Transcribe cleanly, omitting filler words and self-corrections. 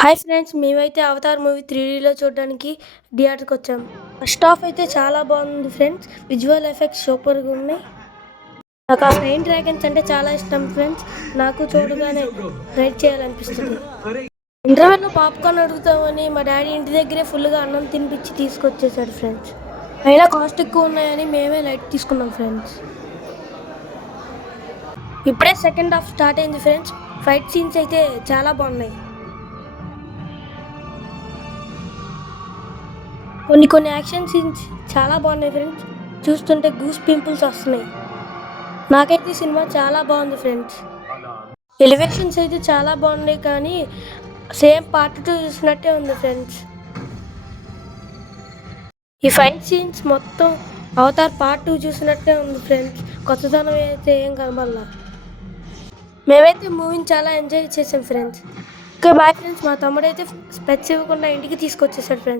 Hi friends! మేమైతే 'Avatar' movie 3డీలో చూడడానికి థియేటర్‌కొచ్చాం. First half అయితే చాలా బాగుంది ఫ్రెండ్స్. Visual effects సూపర్‌గున్నాయి. నాకు ఆ ఫ్లయింగ్ డ్రాగన్స్ అంటే చాలా ఇష్టం ఫ్రెండ్స్. నాకు చూడగానే రైడ్ చేయాలనిపిస్తుంది. ఇంటర్వెల్‌లో పాప్‌కార్న్ అడుగుతామని మా డాడీ ఇంటి దగ్గరే ఫుల్‌గా అన్నం తినిపించి తీసుకొచ్చేసాడు ఫ్రెండ్స్. అయినా కాస్ట్ ఎక్కువ ఉన్నాయని మేమే లైట్ తీసుకున్నాం ఫ్రెండ్స్. ఇప్పుడే సెకండ్ హాఫ్ స్టార్ట్ అయింది ఫ్రెండ్స్. ఫైట్ సీన్స్ అయితే చాలా బాగున్నాయి. కొన్ని యాక్షన్ సీన్స్ చాలా బాగున్నాయి ఫ్రెండ్స్. చూస్తుంటే గూస్ పింపుల్స్ వస్తున్నాయి. నాకైతే ఈ సినిమా చాలా బాగుంది ఫ్రెండ్స్. ఎలివేషన్స్ అయితే చాలా బాగున్నాయి కానీ సేమ్ పార్ట్ 2 చూసినట్టే ఉంది ఫ్రెండ్స్. ఈ ఫైట్ సీన్స్ మొత్తం అవతార్ పార్ట్ 2 చూసినట్టే ఉంది ఫ్రెండ్స్. కొత్తదనం అయితే ఏం కనబడలా. మేమైతే మూవీని చాలా ఎంజాయ్ చేసాం ఫ్రెండ్స్. Okay bye friends. మా తమ్ముడైతే స్పెట్స్ ఇవ్వకుండా ఇంటికి తీసుకొచ్చేసాడు ఫ్రెండ్స్.